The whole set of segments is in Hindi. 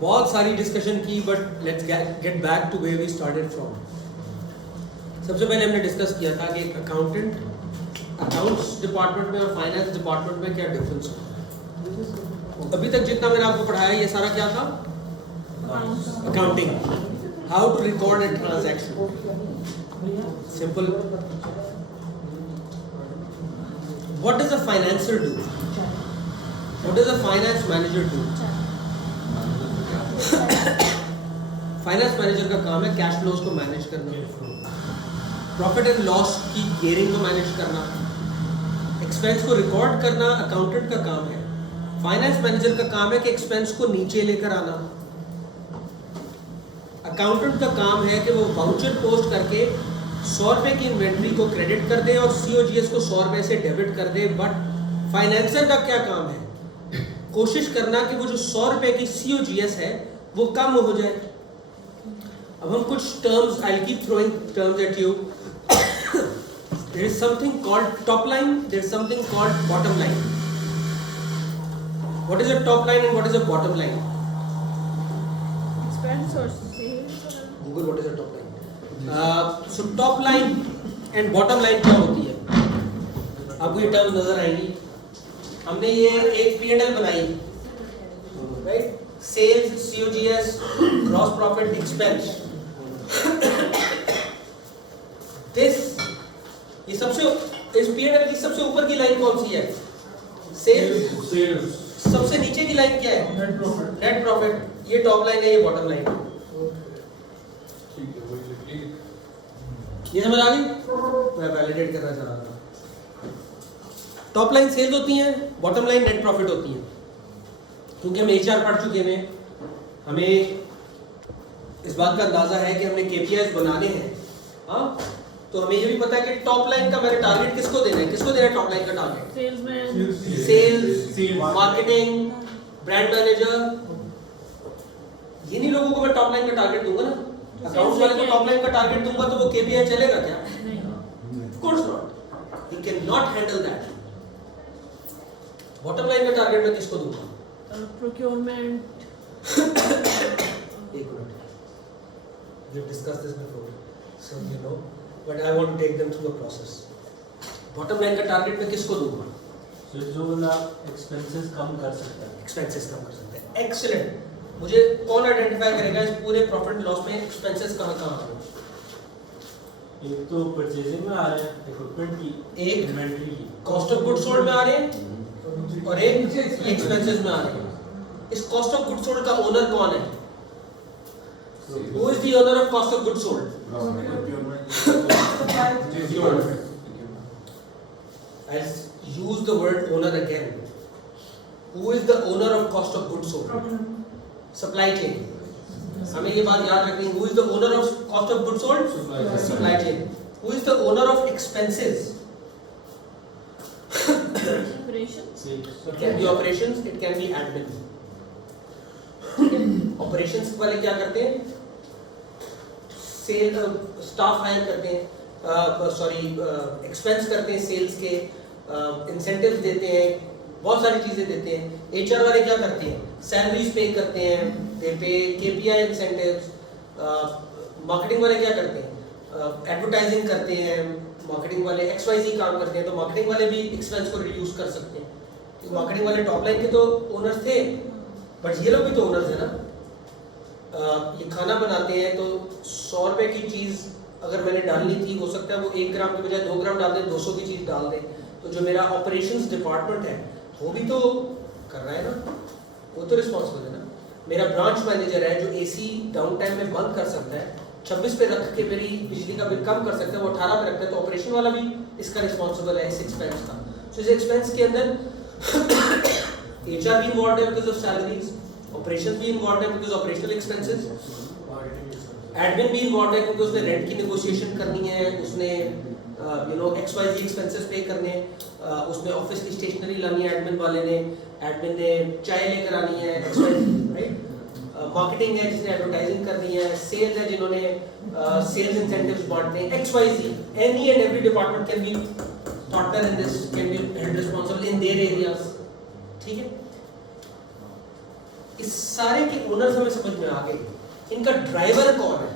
बहुत सारी डिस्कशन की, but let's get back to where we started from. सबसे पहले हमने डिस्कस किया था कि एक अकाउंटेंट अकाउंट्स डिपार्टमेंट में और फाइनेंस डिपार्टमेंट में क्या डिफरेंस होता है। अभी तक जितना मैंने आपको पढ़ाया ये सारा क्या था, accounting, how to record a transaction, simple. What does a financer do, what does a finance manager do. Finance manager का काम है कैश फ्लोज को मैनेज करना, प्रॉफिट एंड लॉस की गियरिंग को मैनेज करना, एक्सपेंस को रिकॉर्ड करना अकाउंटेंट का काम है। फाइनेंस मैनेजर का काम है कि एक्सपेंस को नीचे लेकर आना। अकाउंटेंट का काम है कि वो वाउचर पोस्ट करके 100 रुपए की इन्वेंट्री को क्रेडिट कर दे और सीओजीएस को 100 रुपए से डेबिट कर दे। बट फाइनेंसर का क्या काम है, कोशिश करना कि वो जो 100 रुपए की सीओजीएस है वो कम हो जाए। अब हम कुछ terms, I keep throwing terms at you. there is something called top line, there is something called bottom line. What is a top line and what is a bottom line? Expense or sales? Google what is a top line. So top line and bottom line क्या होती है, आपको ये टर्म्स नजर आएंगी। हमने ये एक P&L बनाई, right, sales, COGS, gross profit, expense. This, ये सबसे, इस P&L की सबसे ऊपर की लाइन कौन सी है, सेल्स। सबसे नीचे की लाइन क्या है, नेट प्रॉफिट। Net profit. ये टॉप लाइन है, ये बॉटम लाइन है। ठीक है, वही है। ये समझ आ गई, मैं वैलिडेट करना चाह रहा था। टॉप लाइन सेल्स होती है, बॉटम लाइन नेट प्रॉफिट होती है। क्योंकि हम एचआर पढ़ चुके हैं, हमें इस बात का अंदाजा है कि हमने केपीआईज बनाने हैं। हाँ, तो हमें ये भी पता है कि टॉप लाइन का मैंने टारगेट किसको देना है, किसको देना है टॉप लाइन का target, Salesman. Sales, marketing, brand manager. इन्हीं लोगों को मैं टॉप लाइन का टारगेट दूंगा ना। अकाउंट्स वाले को टॉप लाइन का टारगेट दूंगा तो वो केपीआई चलेगा क्या? नहीं। Of course not. He cannot handle that. Bottom line का टारगेट मैं किसको दूंगा? Procurement. एक minute, we've discussed this before, so you know, but I want to take them through a process. Bottom line का टारगेट मैं किसको दूंगा? तो जो बंदा एक्सपेंसेस कम कर सकता है, एक्सपेंसेस कम कर सकते हैं। एक्सीलेंट। मुझे कौन आइडेंटिफाई करेगा इस पूरे प्रॉफिट लॉस में एक्सपेंसेस कहाँ कहाँ आ रहे हैं? एक तो परचेजिंग में आ रहे हैं, इक्विपमेंट की, एक इन्वेंटरी की, कॉस्ट ऑफ गुड्स सोल्ड में आ रहे हैं और एक एक्सपेंसेस में आ रहे हैं। इस कॉस्ट ऑफ गुड्स सोल्ड का ओनर कौन है? Who is the owner of cost of goods sold? I'll use the word owner again. Who is the owner of cost of goods sold? Supply chain. हमें ये बात याद रखनी है। Who is the owner of cost of goods sold? Supply chain. Who is the owner of expenses? Operations. It can be operations, it can be admin. Operations वाले क्या करते हैं, सेल स्टाफ हायर करते हैं, एक्सपेंस करते हैं, सेल्स के इंसेंटिव्स देते हैं, बहुत सारी चीजें देते हैं। एचआर वाले क्या करते हैं, सैलरीज पे करते हैं, दे पे केपीआई इंसेंटिव्स। मार्केटिंग वाले क्या करते हैं, एडवर्टाइजिंग करते हैं। मार्केटिंग वाले XYZ काम करते हैं, तो मार्केटिंग वाले भी एक्सपेंस को रिड्यूस कर सकते हैं। तो मार्केटिंग वाले टॉप लाइन के तो ओनर्स थे, बट ये लोग भी तो ओनर्स है ना। ये खाना बनाते हैं तो 100 रुपए की चीज़ अगर मैंने डालनी थी, हो सकता है वो 1 ग्राम के बजाय 2 ग्राम डाल दें, 200 की चीज़ डाल दें। तो जो मेरा ऑपरेशंस डिपार्टमेंट है वो भी तो कर रहा है ना, वो तो रिस्पॉन्सिबल है ना। मेरा ब्रांच मैनेजर है जो AC डाउन टाइम में बंद कर सकता है, 26 पे रख के मेरी बिजली का बिल कम कर सकता है, वो 18 पे रखता है। तो ऑपरेशन वाला भी इसका रिस्पॉन्सिबल है इस एक्सपेंस का। तो इस एक्सपेंस के अंदर HR भी इन्वॉल्व है बिकॉज ऑफ सैलरीज, ऑपरेशन भी इन्वॉल्व है बिकॉज ऑपरेशनल एक्सपेंसेस, एडमिन भी इन्वॉल्व है क्योंकि उसने रेंट की नेगोशिएशन करनी है, उसने XYZ एक्सपेंसेस पे करने, उसने ऑफिस की स्टेशनरी लानी है एडमिन वाले ने, एडमिन ने चाय लेकर आनी है, राइट। मार्केटिंग है जिसने एडवर्टाइजिंग करनी है, सेल्स है जिन्होंने सेल्स इंसेंटिव्स बांटने हैं। XYZ, any and every department can be partner in this, can be held responsible in their areas. ठीक है, इस सारे के ओनर्स हमें समझ में आ गए, इनका ड्राइवर कौन है,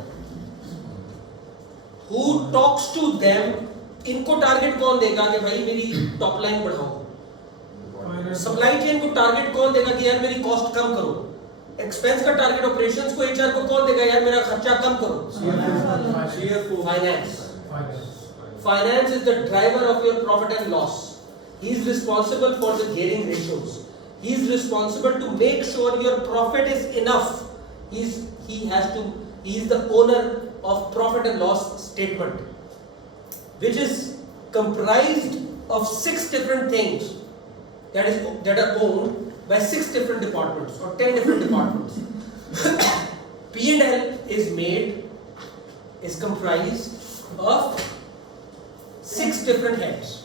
हु टॉक्स टू देम, इनको टारगेट कौन देगा कि भाई मेरी टॉप लाइन बढ़ाओ, सप्लाई चेन को टारगेट कौन देगा कि यार मेरी कॉस्ट कम करो, एक्सपेंस का टारगेट ऑपरेशंस को एचआर को कौन देगा यार मेरा खर्चा कम करो, finance is the driver of your profit and loss, he is responsible for the gearing ratios, he is responsible to make sure your profit is enough, he is the owner of profit and loss statement, which is comprised of 6 different things that are owned by 6 different departments or 10 different departments. P&L is comprised of 6 different heads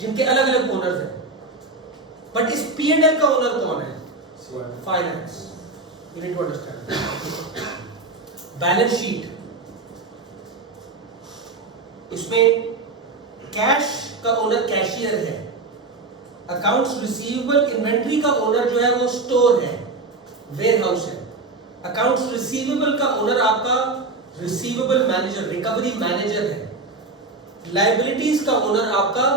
जिनके अलग अलग ओनर्स हैं, बट इस P&L का ओनर कौन है? Finance. You need to understand. Balance sheet, इसमें कैश का ओनर कैशियर है, अकाउंट्स रिसीवेबल इन्वेंट्री का ओनर जो है वो स्टोर है, वेयर हाउस है, अकाउंट्स रिसीवेबल का ओनर आपका रिसीवेबल मैनेजर, रिकवरी मैनेजर है, लायबिलिटीज का ओनर आपका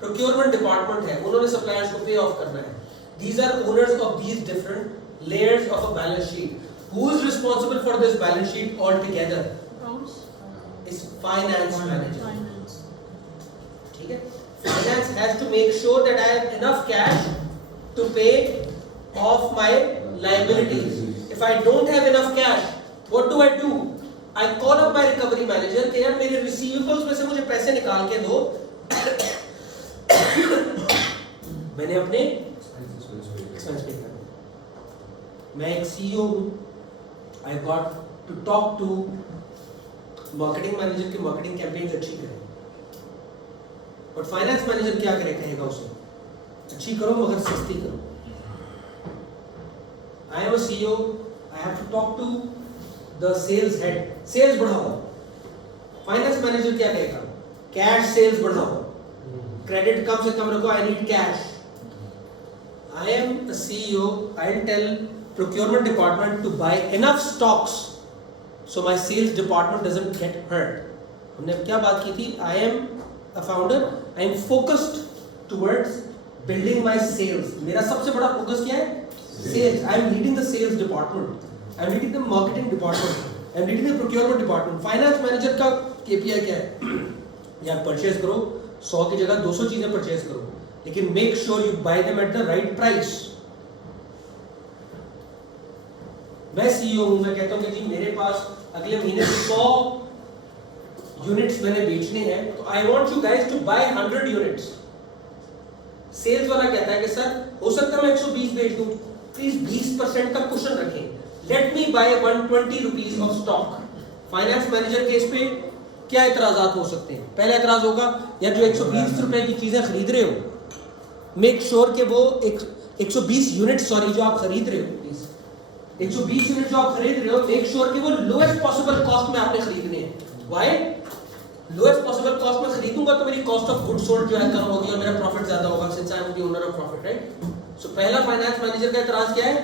प्रोक्योरमेंट डिपार्टमेंट है, उन्होंने सप्लायर्स को पे ऑफ करना है. These are owners of these different layers of a balance sheet. Who is responsible for this balance sheet altogether? Accounts. Is finance manager. Finance. ठीक है? Finance has to make sure that I have enough cash to pay off my liabilities. If I don't have enough cash, what do? I call up my recovery manager कि यार मेरे receivables में से मुझे पैसे निकाल के दो. मैंने अपने एक्सपेंस पे करना. मैं एक सीईओ हूँ, I got to talk to marketing manager की मार्केटिंग कैंपेन्स अच्छी करें, और फाइनेंस मैनेजर क्या करे, कहेगा उसे अच्छी करो मगर सस्ती करो. I am a CEO, I have to talk to the sales head, sales बढ़ाओ. फाइनेंस मैनेजर क्या कहेगा, कैश सेल्स बढ़ाओ, क्रेडिट कम से कम रखो, I need cash. I am a CEO, I'll tell procurement department to buy enough stocks so my sales department doesn't get hurt. हमने क्या बात की थी, I am a founder, I am focused towards building my sales. मेरा सबसे बड़ा फोकस क्या है, sales. I am leading the sales department, I am leading the marketing department, I am leading the procurement department. Finance manager का KPI क्या है, यार परचेज करो, 100 की जगह 200 चीजें परचेज करो, लेकिन make sure you bye them at the right price. मैं सीईओ हूं, मैं कहता हूं कि जी मेरे पास अगले महीने 100 यूनिट्स मैंने बेचने हैं, तो I want you guys to buy 100 units. Sales वाला कहता है कि सर हो सकता है मैं 120 बेच दूं, प्लीज 20% का कुशन रखें, let me buy 120 rupees of stock. Finance manager के इस पे क्या एतराजात हो सकते हैं? पहला एतराज होगा यार जो 120 रुपए की चीजें खरीद रहे हो, मेक श्योर कि वो 120 यूनिट जो आप खरीद रहे हो, प्लीज 120 यूनिट जो आप खरीद रहे हो, मेक श्योर कि वो लोएस्ट पॉसिबल कॉस्ट में आपने खरीदने हैं. व्हाई? लोएस्ट पॉसिबल कॉस्ट में खरीदूंगा तो मेरी कॉस्ट ऑफ गुड सोल्ड जो है कम होगी और मेरा प्रॉफिट ज्यादा होगा, since I am the owner of profit, right? So पहला फाइनेंस मैनेजर का एतराज क्या है,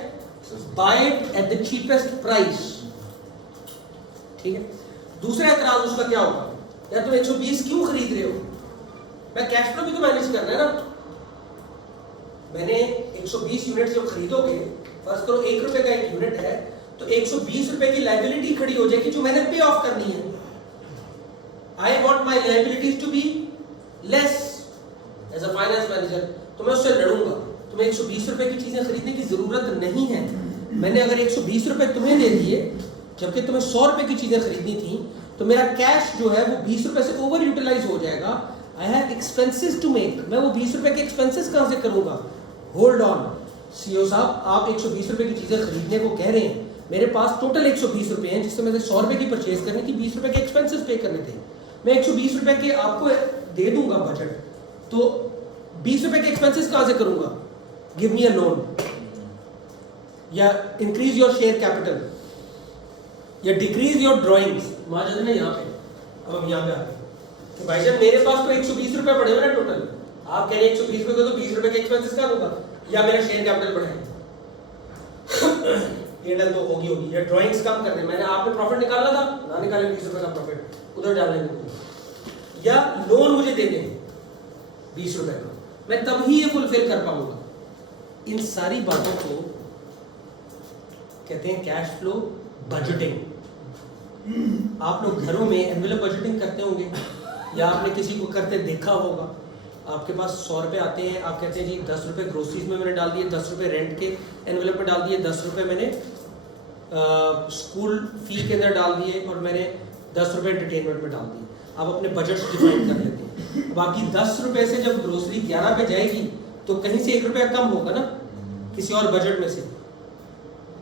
buy it at the cheapest price. ठीक है. दूसरा एतराज उसका क्या होगा, यार तुम 120 क्यों खरीद रहे हो, मैं कैश फ्लो भी तो मैनेज करना है ना. मैंने 120 यूनिट जो खरीदोगे, फर्स्ट करो 1 रुपए का एक यूनिट है, तो 120 रुपए की लायबिलिटी खड़ी हो जाएगी जो मैंने पे ऑफ करनी है. I want my liabilities to be less as a finance manager, तो मैं उससे लड़ूंगा. तुम्हें 120 रुपए की चीजें खरीदने की जरूरत नहीं है. मैंने अगर 120 रुपए तुम्हें दे दिए जबकि तुम्हें 100 रुपए की चीजें खरीदनी थी, तो मेरा कैश जो है वो 20 रुपए से ओवर यूटिलाइज हो जाएगा. I have expenses to make, मैं वो 20 रुपए के एक्सपेंसेस कहां से करूंगा. होल्ड ऑन सीईओ साहब, आप 120 रुपए की चीजें खरीदने को कह रहे हैं, मेरे पास टोटल 120 रुपए हैं जिससे मैंने 100 रुपए की परचेज करनी थी, 20 रुपए के एक्सपेंसेस पे करने थे. मैं 120 रुपए के आपको दे दूंगा बजट, तो 20 रुपए के एक्सपेंसेस कहां से करूंगा. गिव मी अ लोन, या इंक्रीज योर शेयर कैपिटल, या डिक्रीज योर ड्रॉइंग्स. महाजन ने यहाँ पे, अब हम यहाँ पे आते हैं, भाई साहब मेरे पास तो 120 रुपए पड़े हुए ना टोटल, आप कह रहे हैं 120 रुपए को, तो 20 रुपए के एक्सपेंसेस कहाँ दूंगा, या मेरा शेयर कैपिटल बढ़ाएं. P&L तो होगी या ड्राइंग्स कम करने, मैंने आपने प्रॉफिट निकाला था ना, निकाले 20 रुपए का प्रॉफिट उधर डालने देंगे, या लोन मुझे दे दें 20 रुपए का, मैं तभी ये फुलफिल कर पाऊंगा। इन सारी बातों को कहते हैं कैश फ्लो बजटिंग। आप लोग घरों में एनवेलप बजटिंग करते होंगे या आपने किसी को करते देखा होगा। आपके पास 100 रुपये आते हैं, आप कहते हैं जी 10 रुपये ग्रोसरीज में मैंने डाल दिए, 10 रुपये रेंट के एनवेलप में डाल दिए, 10 रुपये मैंने स्कूल फी के अंदर डाल दिए और मैंने 10 रुपये एंटरटेनमेंट में डाल दिए। आप अपने बजट डिफाइन कर लेते हैं। बाकी 10 रुपये से जब ग्रोसरी 11 पे जाएगी तो कहीं से 1 रुपया कम होगा ना किसी और बजट में से।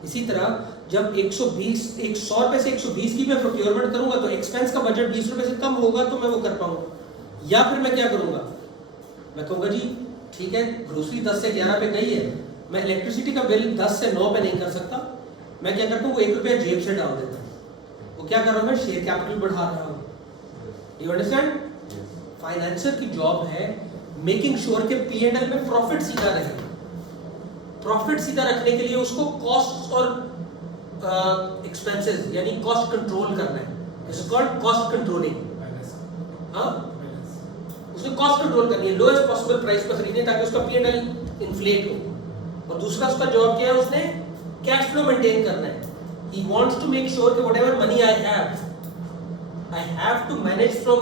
इसी तरह जब 100 रुपये से 120 की मैं प्रोक्योरमेंट करूंगा तो एक्सपेंस का बजट 20 रुपये से कम होगा तो मैं वो कर पाऊंगा। या फिर मैं क्या करूंगा, मैं कहूँगा जी ठीक है ग्रोसरी 10 से 11 पे गई है, मैं इलेक्ट्रिसिटी का बिल 10 से 9 पे नहीं कर सकता, मैं क्या करता हूँ वो 1 रुपया जेब से डाल देता हूँ। वो क्या कर रहा हूँ, मैं शेयर कैपिटल बढ़ा रहा हूँ। You understand? फाइनेंसर की जॉब है मेकिंग श्योर के P&L में प्रॉफिट सीधा रहे। प्रॉफिट सीधा रखने के लिए उसको कॉस्ट और एक्सपेंसेस यानी कॉस्ट कंट्रोल करना है। It's called cost controlling. हाँ, उसने कॉस्ट कंट्रोल करनी है, लोएस्ट पॉसिबल प्राइस पर खरीदनी ताकि उसका P&L इन्फ्लेट हो। और दूसरा उसका जॉब क्या है, उसने कैश फ्लो मेंटेन करना है। He wants to make sure कि whatever money I have to manage from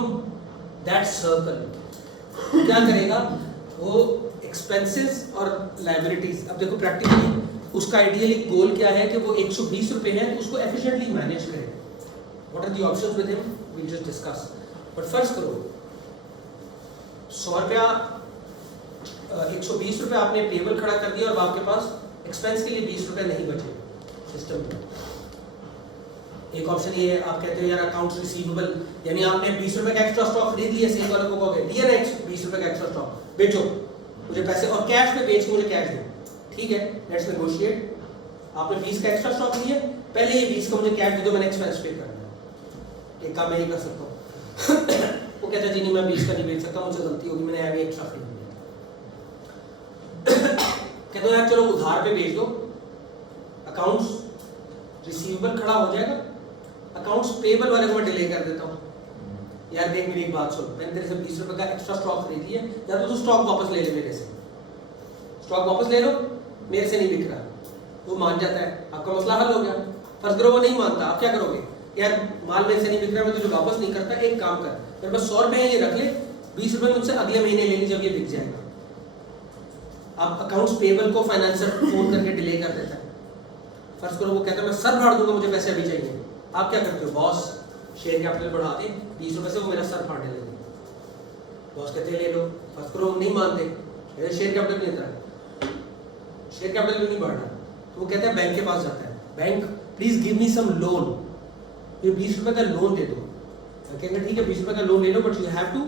that circle. क्या करेगा वो, एक्सपेंसेस और लायबिलिटीज। अब देखो प्रैक्टिकली उसका आइडियली गोल क्या है कि वो 120 रुपए है उसको एफिशिएंटली मैनेज करे। What are the options with him, we just discuss. But first करो 100 रुपया 120 रुपये आपने पेबल खड़ा कर दिया और आपके पास एक्सपेंस के लिए 20 रुपये नहीं बचे सिस्टम में। एक ऑप्शन ये है, आप कहते हो यार अकाउंट्स रिसीवेबल, यानी आपने 20 रुपये का एक्स्ट्रा स्टॉक खरीद लिया, सेल वालों को कहोगे दिया ना 20 रुपये का एक्स्ट्रा स्टॉक, बेचो मुझे पैसे और कैश में बेच के मुझे कैश दो। ठीक है, लेट्स नेगोशिएट। आपने 20 का एक्स्ट्रा स्टॉक लिया, पहले ये 20 का मुझे कैश दे दो, मैंने एक्सपेंस पे करना है। एक काम मैं ये कर सकता हूँ वो कहता है जी नहीं मैं 20 का नहीं बेच सकता, मुझसे गलती होगी, मैंने अभी एक्स्ट्रा खरीद लिया। कहते हो यार चलो उधार पे बेच दो, अकाउंट्स रिसीवेबल खड़ा हो जाएगा, अकाउंट्स पेबल वाले को मैं डिले कर देता हूँ। यार देख मेरी एक बात सुन, मैंने तेरे से 20 रुपए का एक्स्ट्रा स्टॉक खरीद लिया, या तो तू स्टॉक वापस ले ले मेरे से, स्टॉक वापस ले लो, मेरे से नहीं बिक रहा। वो मान जाता है, आपका मसला हल हो गया। फर्स्ट करो वो नहीं मानता, आप क्या करोगे, यार माल मेरे से नहीं बिक रहा, मैं तुझे वापस नहीं करता, एक काम कर मेरे पास 100 रुपए है, ये रख ले, 20 रुपए मुझसे अगले महीने ले ली जब ये बिक जाएगा। आप अकाउंट्स पेबल को फाइनेंसर फोन करके डिले कर देता है। फर्स्ट करो वो कहता है मैं सर फाड़ दूंगा, मुझे पैसे अभी चाहिए। आप क्या करते हो, बॉस शेयर कैपिटल बढ़ा दे 20 रुपए से, वो मेरा सर फाड़ने लगे। बॉस कहते ले लो, फर्स्ट करो नहीं मानते, शेयर कैपिटल नहीं देता है, शेयर कैपिटल क्यों नहीं बढ़ रहा, तो वो कहता है बैंक के पास जाता है, bank please give me some loan, ये 20 रुपए का लोन दे दो। कहेंगे ठीक है 20 रुपए का लोन ले लो, but you have to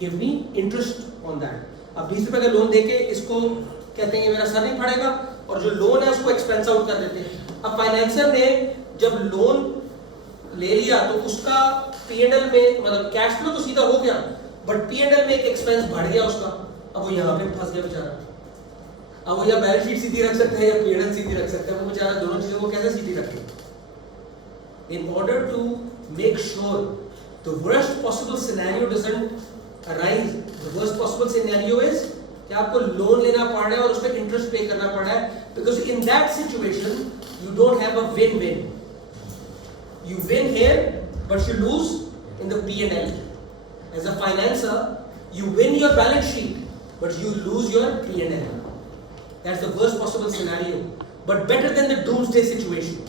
give me interest on that. अब 20 रुपए का लोन देके इसको कहते हैं ये मेरा सर नहीं फटेगा, और जो लोन है उसको एक्सपेंस आउट कर देते हैं। अब फाइनेंसर ने जब लोन ले लिया तो उसका P&L में मतलब कैश फ्लो तो सीधा हो गया, बट P&L में एक एक्सपेंस बढ़ गया उसका। अब वो यहाँ पे फंस गया बेचारा। अब वो या बैलेंस शीट सीधी रख सकता है या P&L सीधी रख सकता है, वो बेचारा दोनों चीजों को कैसे सीधी रखे। In order to make sure the worst possible scenario doesn't arise, the worst possible scenario is कि आपको लोन लेना पड़ रहा है और उस पर इंटरेस्ट पे करना पड़ रहा है, because in that situation you don't have a win-win. You win here, but you lose in the P&L. As a financer, you win your balance sheet, but you lose your P&L. That's the worst possible scenario, but better than the doomsday situation.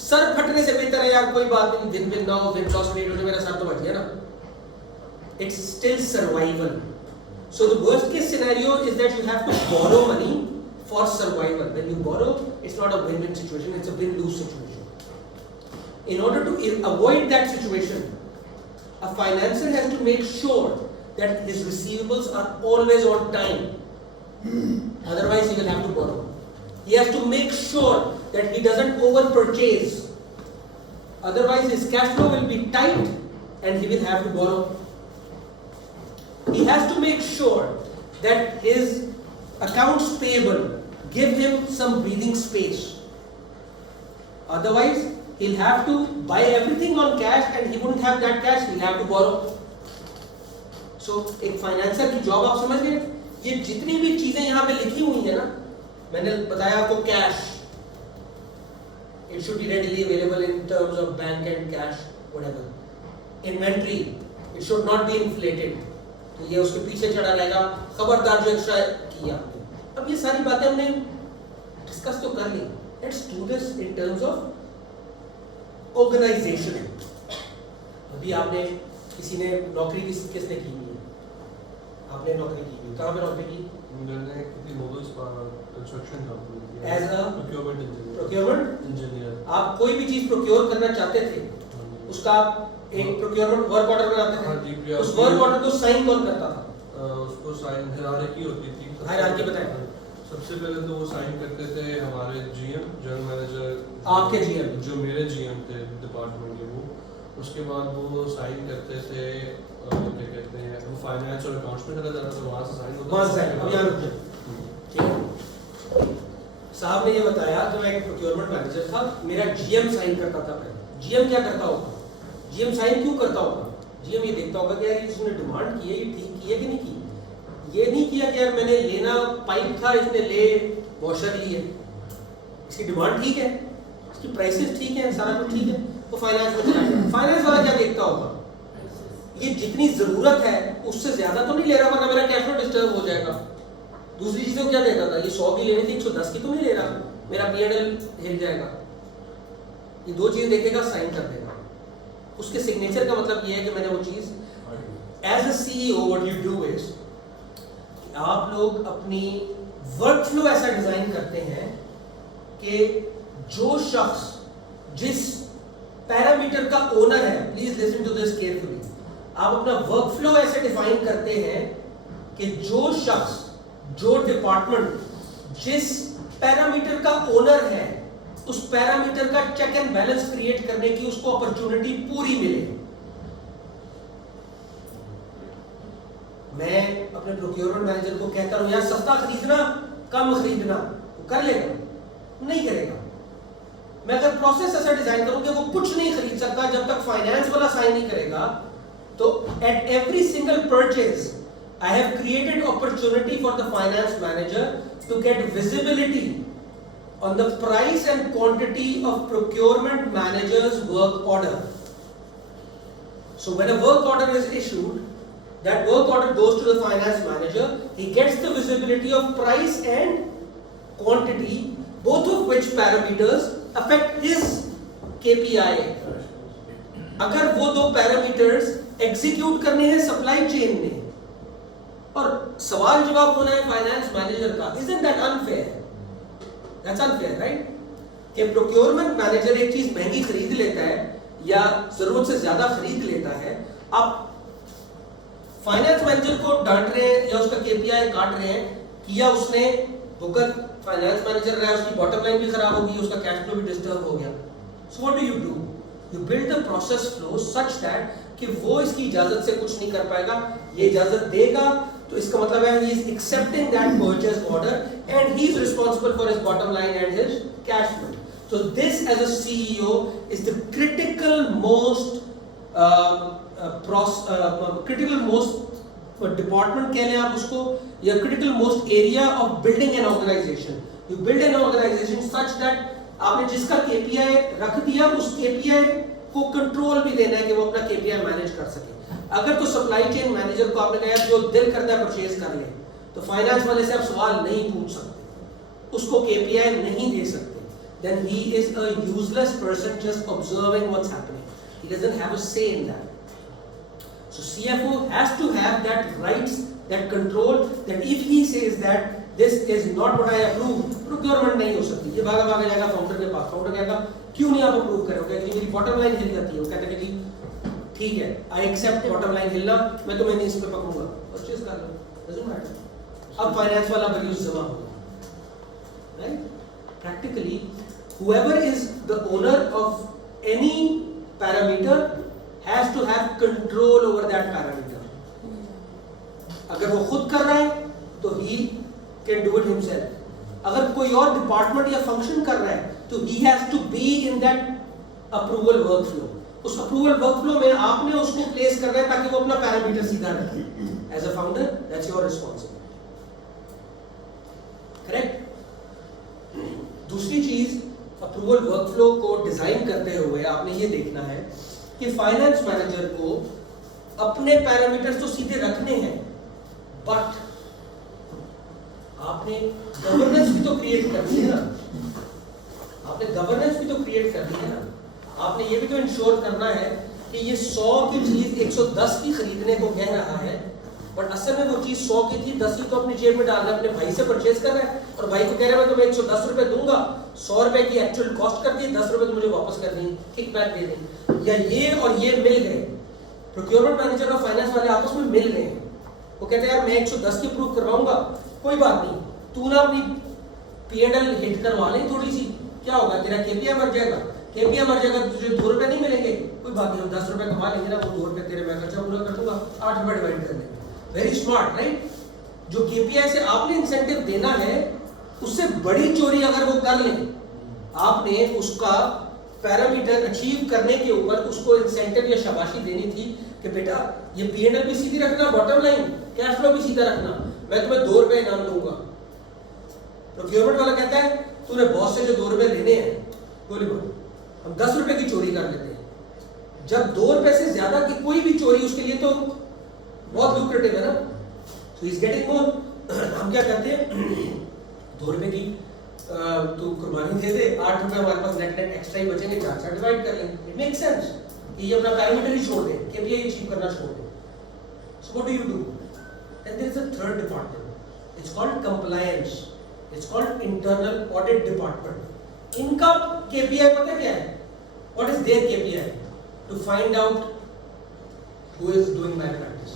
Sir फटने से बेहतर है यार कोई बात नहीं, दिन बिन ना हो, विन लॉस रेट हो जाए, मेरा सर तो फट गया ना। It's still survival. So the worst case scenario is that you have to borrow money for survival. When you borrow, it's not a win-win situation, it's a win-lose situation. In order to avoid that situation, a financer has to make sure that his receivables are always on time. Otherwise, he will have to borrow. He has to make sure that he doesn't over-purchase. Otherwise, his cash flow will be tight and he will have to borrow. He has to make sure that his accounts payable give him some breathing space. Otherwise, he'll have to buy everything on cash and he wouldn't have that cash, he'll have to borrow. So एक फाइनेंसर की जॉब आप समझ गए? ये जितनी भी चीजें यहाँ पे लिखी हुई है ना, मैंने बताया आपको cash, it should be readily available in terms of bank and cash, whatever. Inventory, it should not be inflated. तो ये उसके पीछे चढ़ा रहेगा, खबरदार जो एक्स्ट्रा किया। अब ये सारी बातें हमने डिस्कस तो कर ली। Let's do this in terms of organization. अभी आपने किसी ने नौकरी किसने की हुई है? आपने नौकरी की हुई, कहाँ पे नौकरी की? मैंने किसी मोबाइल कंस्ट्रक्शन कंपनी की As a procurement engineer. procurement engineer. आप कोई भी चीज प्रोक्योर करना चाहते थे, उसका आप एक प्रोक्योरमेंट वर्क ऑर्डर बनाते हाँ थे, जी, उस वर्क ऑर्डर को साइन कौन करता था? उसको साइन हायरार्की होती थी। हायरार्की बताएं। सबसे पहले तो वो साइन करते थे हमारे जीएम, जनरल मैनेजर, आपके GM? जो मेरे जीएम थे डिपार्टमेंट के, वो उसके बाद वो साइन करते थे, क्या कहते हैं, वो फाइनेंस और अकाउंट्स में चला जाता था, वहाँ से साइन होता वहाँ से साइन। अब यहाँ रुक जाओ, ठीक है? साहब ने ये बताया कि मैं एक प्रोक्योरमेंट मैनेजर था, मेरा GM साइन करता था पहले। GM क्या करता होगा? GM साइन क्यों करता होगा? GM ये देखता होगा कि यार इसने डिमांड की है, ये ठीक की है कि नहीं की? ये नहीं किया कि यार मैंने लेना पाइप था, इसने ले वॉशर ली है, इसकी डिमांड ठीक है, इसकी प्राइसेस ठीक है, सारा कुछ ठीक है, तो फाइनेंस में चला गया। फाइनेंस वाला क्या देखता होगा? ये जितनी जरूरत है उससे ज्यादा तो नहीं ले रहा, वरना मेरा कैश फ्लो डिस्टर्ब हो जाएगा। दूसरी चीजों क्या देखता था? ये 100 की लेनी थी, 110 की तो नहीं ले रहा, मेरा P&L हिल जाएगा। ये दो चीज देखेगा, साइन कर देगा। उसके सिग्नेचर का मतलब ये है कि मैंने वो चीज, as a CEO what you do is, आप लोग अपनी वर्क फ्लो ऐसा डिजाइन करते हैं कि जो शख्स जिस पैरामीटर का ओनर है, please listen to this carefully, आप अपना वर्क फ्लो ऐसे डिफाइन करते हैं कि जो शख्स, जो डिपार्टमेंट जिस पैरामीटर का ओनर है, उस पैरामीटर का चेक एंड बैलेंस क्रिएट करने की उसको अपॉर्चुनिटी पूरी मिले। मैं अपने प्रोक्योरमेंट मैनेजर को कहता हूं यार सस्ता खरीदना, कम खरीदना, वो कर लेगा? नहीं करेगा। मैं अगर प्रोसेस ऐसा डिजाइन करूं कि वो कुछ नहीं खरीद सकता जब तक फाइनेंस वाला साइन नहीं करेगा, तो at every single purchase I have created opportunity for the finance manager to get visibility on the price and quantity of procurement manager's work order. So when a work order is issued, that work order goes to the finance manager, he gets the visibility of price and quantity, both of which parameters affect his KPI. अगर वो दो parameters execute करने हैं supply chain में, और सवाल जवाब होना है फाइनेंस मैनेजर का, isn't that unfair? That's unfair, right? कि प्रोक्योरमेंट मैनेजर एक चीज महंगी खरीद लेता है या जरूरत से ज्यादा खरीद लेता है, आप फाइनेंस मैनेजर को डांट रहे हैं या उसका KPI काट रहे हैं, किया उसने भुगत फाइनेंस मैनेजर रहा है, उसकी बॉटम लाइन भी खराब होगी, उसका कैश फ्लो भी डिस्टर्ब हो गया। So what do? You build the process flow such that कि वो इसकी इजाजत से कुछ नहीं कर पाएगा, ये इजाजत देगा तो इसका मतलब है he is accepting that purchase order and he is responsible for his bottom line and his cash flow. So this as a CEO is the critical most department कह लें आप उसको, या critical most area of building an organization. You build an organization such that आपने जिसका KPI रख दिया, उस KPI को कंट्रोल भी देना है कि वो अपना KPI मैनेज कर सके। अगर तो सप्लाई चेन मैनेजर को आपने कहा जो दिल करता है परचेज कर ले, तो फाइनेंस वाले से आप सवाल नहीं पूछ सकते, उसको KPI नहीं दे सकते, then he is a useless person just observing what's happening. He doesn't have a say in that. So CFO has to have that rights, that control, that if he says that this is not what I approve, procurement नहीं हो सकती। ये भागा भागा जाएगा फाउंडर के पास, फाउंडर कहेगा क्यों नहीं आप अप्रूव करोगे कि मेरी बॉटम लाइन हिल जाती है, वो कहता है कि जी ठीक है, आई एक्सेप्ट बॉटम लाइन हिलना, मैं तुम्हें नहीं इस पे पकड़ूंगा, परचेज कर लो, डजंट मैटर। अब फाइनेंस वाला बयूज जमा होगा, right? Practically whoever is the owner of any parameter has to have control over that parameter. अगर वो खुद कर रहा है तो he can do it himself. अगर कोई और डिपार्टमेंट या फंक्शन कर रहा है तो he has to be in that approval workflow. उस approval workflow में आपने उसको place करना है ताकि वो अपना पैरामीटर सीधा रखे. As a founder, that's your responsibility. Correct? दूसरी चीज अप्रूवल वर्कफ्लो को डिजाइन करते हुए आपने ये देखना है कि फाइनेंस मैनेजर को अपने पैरामीटर्स तो सीधे रखने हैं, बट आपने गवर्नेंस भी तो क्रिएट करनी है ना. आपने गवर्नेंस भी तो क्रिएट करनी है ना. आपने ये भी तो इंश्योर करना है कि ये 100 की चीज 110 की खरीदने को कह रहा है, बट असल में वो चीज 100 की थी, 10 की तो अपनी जेब में डाल रहा है, अपने भाई से परचेज कर रहा है और भाई को कह रहा है मैं तुम्हें 110 रुपए दूंगा, 100 रुपए की एक्चुअल कॉस्ट कर दी, 10 रुपए तो मुझे वापस कर दी, किक बैक दे दें. या ये और ये मिल गए, प्रोक्योरमेंट मैनेजर और फाइनेंस वाले आपस में मिल गए. वो कहते हैं यार मैं 110 की अप्रूव करवाऊंगा, कोई बात नहीं, तू ना अपनी P&L हिट करवा ले थोड़ी सी, क्या होगा तेरा KPI मर जाएगा, KPI मर जाएगा, तुझे 2 रुपए नहीं मिलेंगे, कोई बात नहीं, हम 10 रुपए कमा लेंगे ना, वो 2 रुपए तेरे मैं खर्चा पूरा कर दूंगा, 8 रुपए डिवाइड कर लेंगे. Very smart, right? जो KPI से आपने इंसेंटिव देना है, उससे बड़ी चोरी अगर वो कर ले, आपने उसका पैरामीटर अचीव करने के ऊपर उसको इंसेंटिव या शाबाशी देनी थी कि बेटा ये P&L भी सीधी रखना, बॉटम लाइन कैश फ्लो भी सीधा रखना, मैं तुम्हें 2 रुपए इनाम दूंगा. प्रोक्योरमेंट वाला कहता है तूने बॉस से जो 2 रुपए लेने हैं, बोली बोल हम 10 रुपए की चोरी कर लेते हैं. जब 2 रुपए से ज्यादा की कोई भी चोरी उसके लिए तो बहुत लुक्रेटिव है ना. So is getting more. हम क्या करते हैं 2 रुपए की तू कुर्बानी दे दे, 8 रुपए हमारे पास नेट एक्स्ट्रा ही बचेंगे, 4 डिवाइड कर लेंगे. It make sense. ये अपना पैरामीटर ही छोड़ दे, KPI अचीव करना छोड़ दे. So what do you do? Then there is a third department, it's called compliance, it's called internal audit department. इनका KPI पता क्या है? What is there KPI? To find out who is doing malpractice.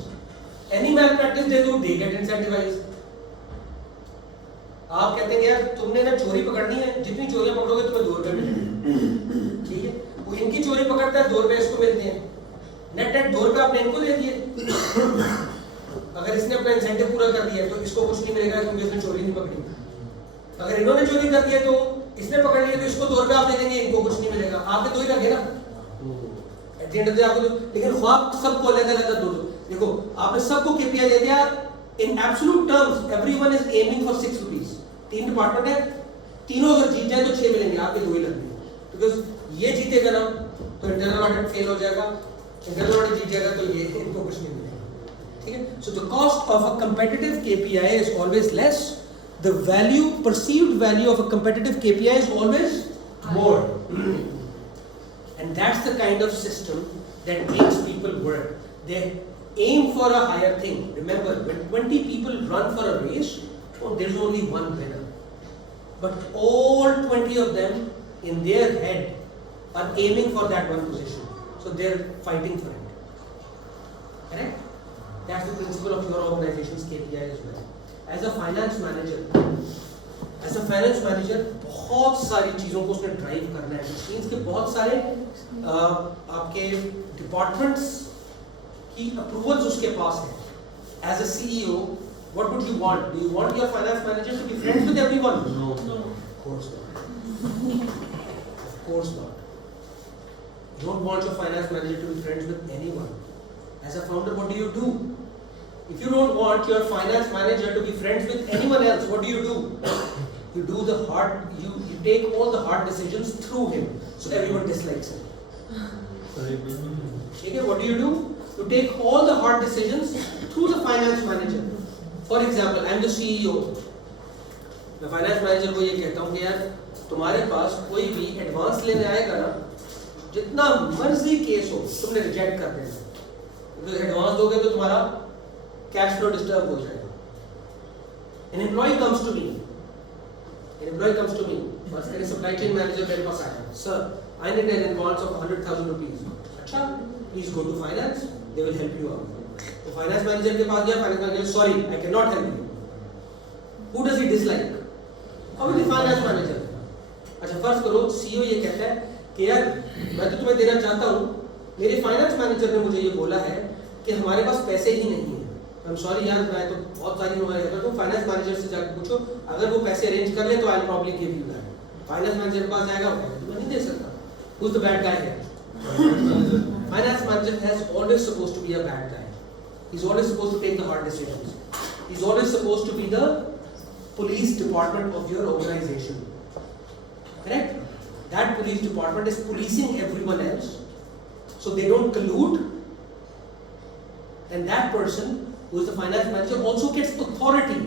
Any malpractice they do, they get incentivized. आप कहते हैं यार तुमने ना चोरी पकड़नी है, जितनी चोरियां पकड़ोगे तुम्हें 2 रुपए मिलेंगे, ठीक है? वो इनकी चोरी पकड़ता है, 2 रुपए इसको मिलते हैं, नेट 2 रुपए आपने इनको दे दिए. अगर इसने अपना इंसेंटिव पूरा कर दिया तो इसको कुछ नहीं मिलेगा क्योंकि इसने चोरी नहीं पकड़ी. अगर इन्होंने चोरी कर दिया तो इसने पकड़ लिया तो इसको 2 रुपए आप दे देंगे, इनको कुछ नहीं मिलेगा. आपके 2 ही लगे ना at the end of the day आपको. लेकिन ख्वाब सबको अलग अलग दो. देखो आपने सबको KPI दे दिया. In absolute terms everyone is aiming for 6 rupees. 3 department है, तीनों अगर जीत जाए तो 6 मिलेंगे, आपके 2 ही लगेंगे. बिकॉज ये जीतेगा ना तो इंटरनल ऑडिट फेल हो जाएगा, इंटरनल ऑडिट जीत जाएगा तो ये इनको कुछ नहीं मिलेगा. ठीक है? So the cost of a competitive KPI is always less. The value, perceived value of a competitive KPI is always more. And that's the kind of system that makes people work. They aim for a higher thing. Remember, when 20 people run for a race, there's only one winner. But all 20 of them in their head are aiming for that one position. So they're fighting for it. Correct? That's the principle of your organization's KPI as well. As a finance manager, बहुत सारी चीज़ों को उसने ड्राइव करना है. मीन्स के बहुत सारे आपके डिपार्टमेंट्स की अप्रूवल्स उसके पास है. As a CEO, what would you want? Do you want your finance manager to be friends with everyone? No. Of course not. Of course not. You don't want your finance manager to be friends with anyone. As a founder, what do you do? If you don't want your finance manager to be friends with anyone else, what do? You do the hard, you take all the hard decisions through him, so everyone dislikes him. Okay, what do? You take all the hard decisions through the finance manager. For example, I am the CEO. मैं फाइनेंस मैनेजर को ये कहता हूँ कि यार तुम्हारे पास कोई भी एडवांस लेने आएगा ना, जितना मर्जी केस हो तुमने रिजेक्ट कर देना. एडवांस दोगे तो तुम्हारा कैश फ्लो डिस्टर्ब हो जाएगा. An employee comes to me. बस मेरे सप्लाई चेन मैनेजर मेरे पास आया, sir I need an advance of 100,000 rupees. अच्छा, please go to finance, they will help you out. तो फाइनेंस मैनेजर के पास गया, finance manager sorry I cannot help you. Who does he dislike? Obviously finance manager. अच्छा फर्ज करो CEO ये कहता है कि यार मैं तो तुम्हें देना चाहता हूँ, मेरे फाइनेंस मैनेजर ने मुझे ये बोला है कि हमारे पास पैसे ही नहीं है. आई एम सॉरी यार, मैं तो बहुत सारी नौकरी करता हूँ, फाइनेंस मैनेजर से जाकर पूछो, अगर वो पैसे अरेंज कर ले तो I will probably give you that. Finance manager के पास जाएगा, मैं नहीं दे सकता। Who's the bad guy here? Finance manager has always supposed to be a bad guy. He's always supposed to take the hard decisions. He's always supposed to be the police department of your organization. Correct? That police department is policing everyone else, so they don't collude. And that person who is the finance manager also gets authority.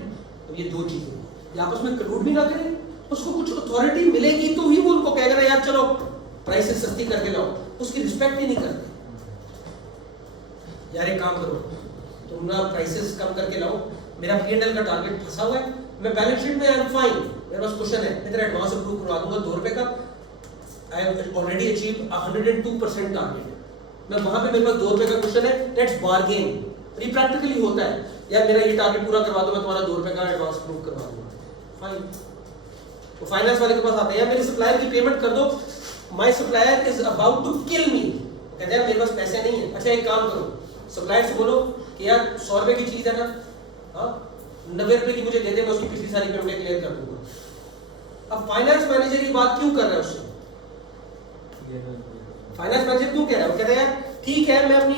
अब ये दो चीजें, ये आपस में collude भी ना करें, उसको कुछ authority मिलेगी तो ही वो उनको कहेगा ना यार चलो प्राइसेस सस्ती करके लाओ, उसकी रिस्पेक्ट ही नहीं करते। यार एक काम करो, तुम ना प्राइसेस कम करके लाओ, मेरा P&L का टारगेट फंसा हुआ है, मैं बैलेंस शीट में आई एम फाइन, मेरे पास क्वेश्चन है, मैं तेरा एडवांस अप्रूव करवा दूंगा ₹2 का, I have already achieve 102% target, मैं वहां पे मेरे पास ₹2 का क्वेश्चन है, लेट्स बार्गेन। ये प्रैक्टिकली होता है, यार मेरा ये टारगेट पूरा करवा दो, मैं तुम्हारा ₹2 का एडवांस अप्रूव करवा दूंगा, फाइन। तो फाइनेंस वाले के पास आते हैं, यार मेरे सप्लायर की पेमेंट कर दो, my supplier is about to kill me, कहते हैं मेरे पास पैसे नहीं है। अच्छा एक काम करो, सप्लायर से बोलो कि यार ₹100 की चीज है ना, हाँ ₹90 की मुझे दे दे, मैं उसकी पिछली सारी पेमेंट क्लियर कर दूंगा। अब फाइनेंस मैनेजर ये बात क्यों कर रहा है उससे? फाइनेंस मैनेजर क्यों कह रहा है? वो कहता है यार ठीक है मैं अपनी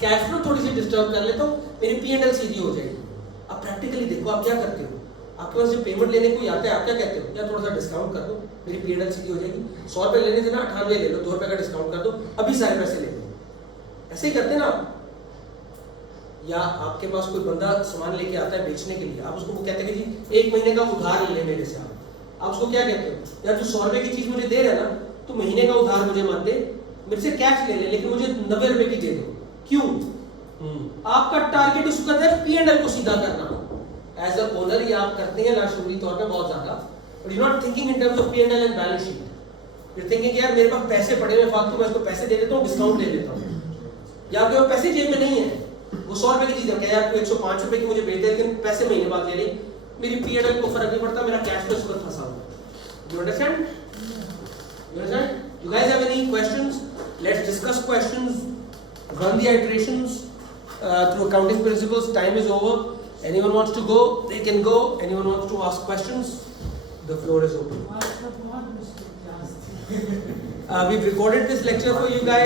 कैश फ्लो थोड़ी सी डिस्टर्ब कर लेता हूँ, मेरी P&L सीधी हो जाएगी। अब प्रैक्टिकली देखो आप क्या करते हो, आपके पास जब पेमेंट लेने कोई आता है आप क्या कहते हो, यार थोड़ा सा डिस्काउंट कर दो, मेरी P&L सीधी हो जाएगी, ₹100 लेने थे ना 98 ले लो, ₹2 का डिस्काउंट कर दो, अभी सारे पैसे ले लो। ऐसे ही करते ना आप। या आपके पास कोई बंदा सामान लेके आता है बेचने के लिए, आप उसको वो कहते हैं कि जी 1 महीने का उधार ले मेरे से, आप उसको क्या कहते हो, यार जो ₹100 की चीज मुझे दे रहा है ना, तो महीने का उधार मुझे मत दे, मेरे से कैश ले ले, लेकिन मुझे ₹90 की दे दो। क्यों? आपका टारगेट उसका है P&L को सीधा करना। एज अ ओनर ये आप करते हैं लाशुरी तौर पे बहुत ज्यादा, but you not thinking in terms of P&L and balance sheet. You thinking यार मेरे पास पैसे पड़े हुए फालतू, मैं इसको पैसे दे देता हूँ, डिस्काउंट ले लेता हूँ, या आपके पास पैसे जेब में नहीं है, वो ₹100 की चीज है, यार तू ₹105 की मुझे बेच दे, लेकिन पैसे महीने बाद ले ली, मेरी P&L को फर्क नहीं पड़ता, मेरा कैश फ्लो इस वक्त फंसा हुआ है। You understand? You understand? You guys have any questions? Let's discuss questions. Run the iterations through accounting principles. Time is over. Anyone wants to go? They can go. Anyone wants to ask questions? The floor is open. We've recorded this lecture for you guys.